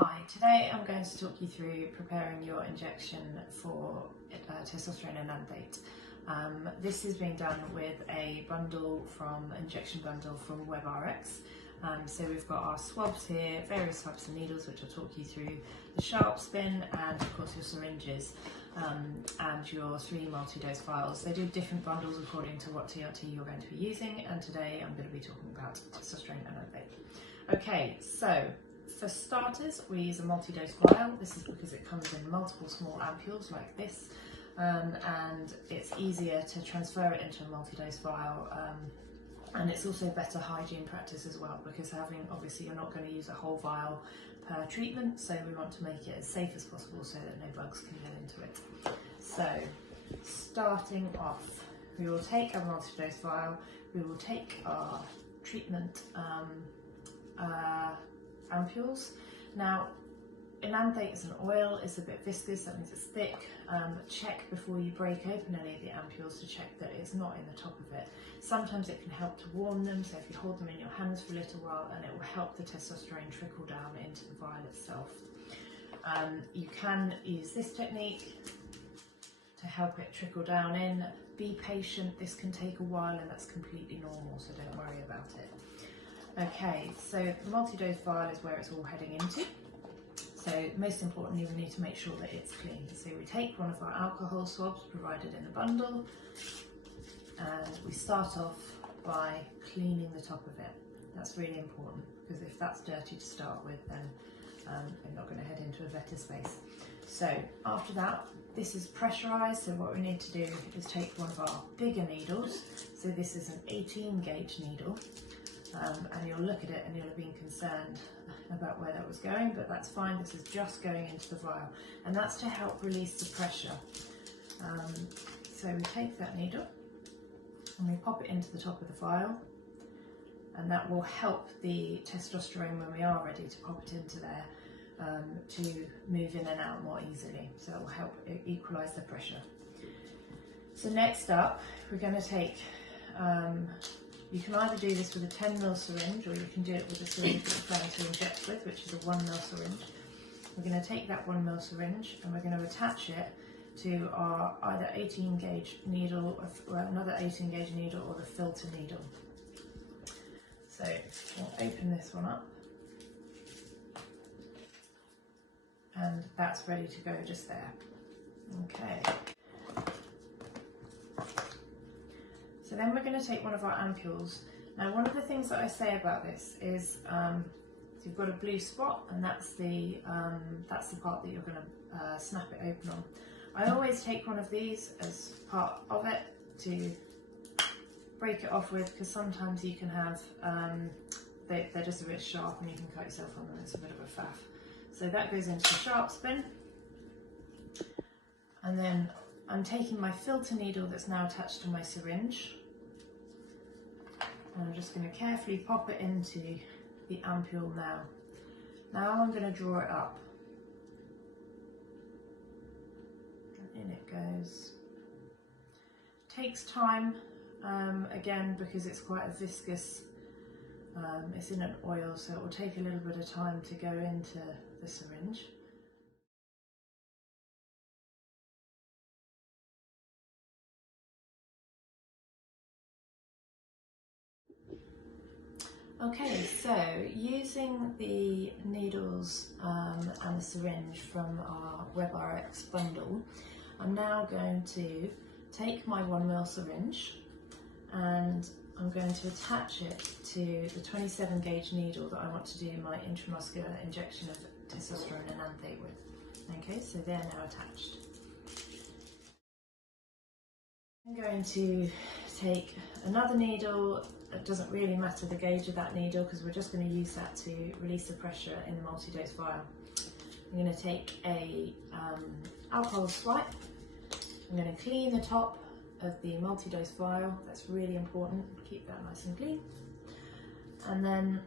Hi, today I'm going to talk you through preparing your injection for testosterone enanthate. This is being done with a injection bundle from WebRx. So we've got our swabs here, various types of needles which I'll talk you through, the sharp spin and of course your syringes and your 3 multi-dose vials. They do different bundles according to what TRT you're going to be using, and today I'm going to be talking about testosterone enanthate. Okay, so for starters, we use a multi-dose vial. This is because it comes in multiple small ampules like this, and it's easier to transfer it into a multi-dose vial, and it's also better hygiene practice as well, because obviously you're not going to use a whole vial per treatment, so we want to make it as safe as possible so that no bugs can get into it. So starting off, we will take a multi-dose vial, we will take our treatment ampules. Now, enanthate is an oil, it's a bit viscous, that means it's thick. Check before you break open any of the ampules to check that it's not in the top of it. Sometimes it can help to warm them, so if you hold them in your hands for a little while, and it will help the testosterone trickle down into the vial itself. You can use this technique to help it trickle down in. Be patient, this can take a while and that's completely normal, so don't worry about it. Okay, so the multi-dose vial is where it's all heading into. So most importantly, we need to make sure that it's clean. So we take one of our alcohol swabs provided in the bundle, and we start off by cleaning the top of it. That's really important, because if that's dirty to start with, then we're not going to head into a better space. So after that, this is pressurized, so what we need to do is take one of our bigger needles. So this is an 18 gauge needle. And you'll look at it and you'll have been concerned about where that was going, but that's fine. This is just going into the vial, and that's to help release the pressure. So we take that needle and we pop it into the top of the vial, and that will help the testosterone, when we are ready to pop it into there, to move in and out more easily. So it will help equalize the pressure. So next up, we're going to take you can either do this with a 10 ml syringe, or you can do it with a syringe that you're planning to inject with, which is a 1 ml syringe. We're going to take that 1 ml syringe and we're going to attach it to our either 18 gauge needle, or another 18 gauge needle, or the filter needle. So we'll open this one up, and that's ready to go just there. Okay. So then we're going to take one of our ampules. Now, one of the things that I say about this is you've got a blue spot, and that's the part that you're going to snap it open on. I always take one of these as part of it to break it off with, because sometimes you can have, they're just a bit sharp and you can cut yourself on them. It's a bit of a faff. So that goes into the sharp spin. And then I'm taking my filter needle that's now attached to my syringe, and I'm just going to carefully pop it into the ampule now. Now I'm going to draw it up, and in it goes. Takes time, again, because it's quite a viscous, it's in an oil, so it will take a little bit of time to go into the syringe. Okay, so using the needles and the syringe from our WebRx bundle, I'm now going to take my 1 ml syringe and I'm going to attach it to the 27 gauge needle that I want to do my intramuscular injection of testosterone enanthate with. Okay, so they're now attached. I'm going to take another needle. It doesn't really matter the gauge of that needle, because we're just going to use that to release the pressure in the multi-dose vial. I'm going to take a alcohol swipe. I'm going to clean the top of the multi-dose vial. That's really important. Keep that nice and clean. And then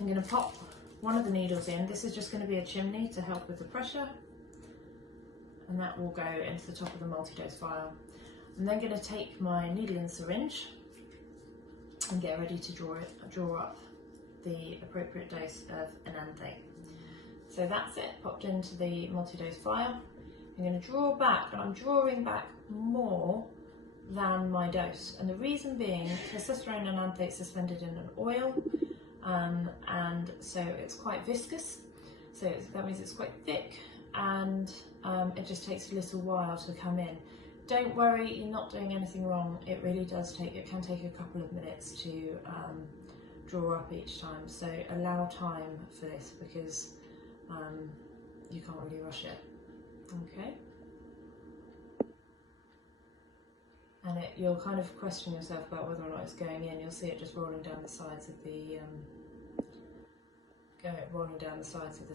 I'm going to pop one of the needles in. This is just going to be a chimney to help with the pressure, and that will go into the top of the multi-dose vial. I'm then going to take my needle and syringe and get ready to draw up the appropriate dose of enanthate. So that's it, popped into the multi-dose vial. I'm going to draw back, and I'm drawing back more than my dose. And the reason being, testosterone and enanthate suspended in an oil, and so it's quite viscous. So that means it's quite thick, and it just takes a little while to come in. Don't worry, you're not doing anything wrong. It really does take, it can take a couple of minutes to draw up each time. So allow time for this, because you can't really rush it. Okay. And you'll kind of question yourself about whether or not it's going in. You'll see it just rolling down the sides of the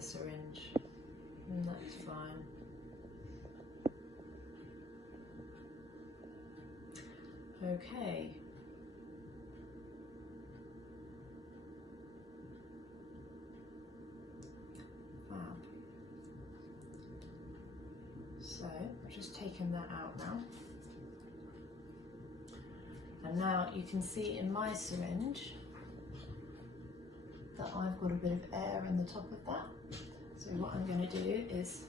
syringe, and that's fine. Okay. Fab. So I've just taken that out now. And now you can see in my syringe that I've got a bit of air in the top of that. So what I'm going to do is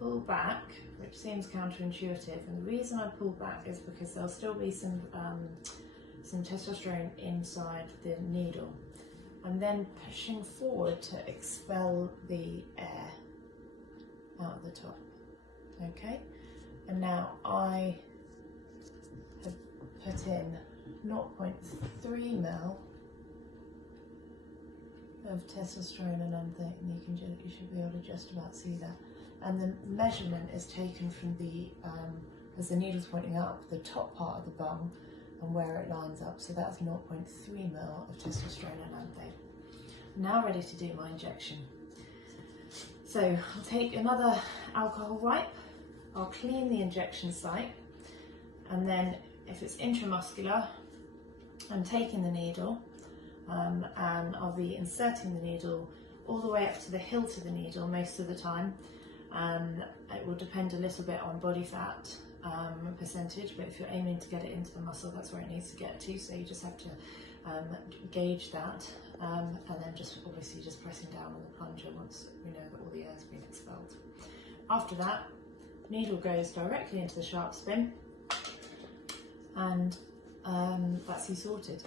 pull back, which seems counterintuitive, and the reason I pull back is because there'll still be some testosterone inside the needle. I'm then pushing forward to expel the air out of the top. Okay, and now I have put in 0.3 ml of testosterone and enanthate, and you should be able to just about see that. And the measurement is taken from the, as the needle's pointing up, the top part of the bung and where it lines up. So that's 0.3 ml of testosterone and enanthate. Now ready to do my injection. So I'll take another alcohol wipe, I'll clean the injection site, and then if it's intramuscular, I'm taking the needle and I'll be inserting the needle all the way up to the hilt of the needle most of the time. It will depend a little bit on body fat percentage, but if you're aiming to get it into the muscle, that's where it needs to get to, so you just have to gauge that, and then just obviously just pressing down on the plunger once we know that all the air has been expelled. After that, needle goes directly into the sharp spin, and that's you sorted.